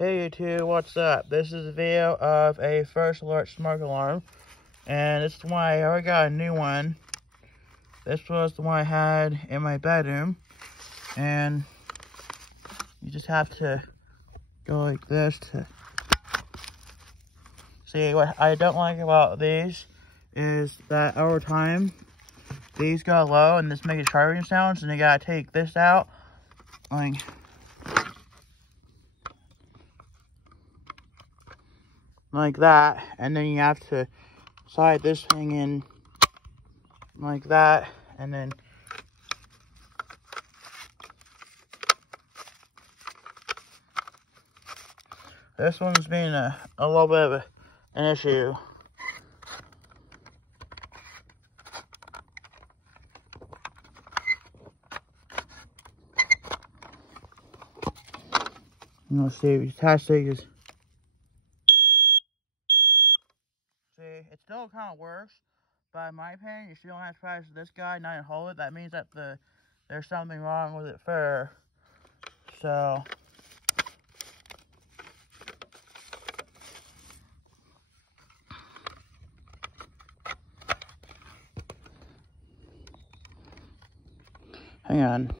Hey YouTube, what's up? This is a video of a First Alert smoke alarm, and this is why I already got a new one. This was the one I had in my bedroom, and you just have to go like this to see. What I don't like about these is that over time these go low and this makes charging sounds, and you gotta take this out like that, and then you have to slide this thing in like that, and then this one's being a little bit of an issue. Let's see if you attach these. See, it still kind of works, but in my opinion, you still don't have to press this guy, not hold it. That means that there's something wrong with it first. So hang on.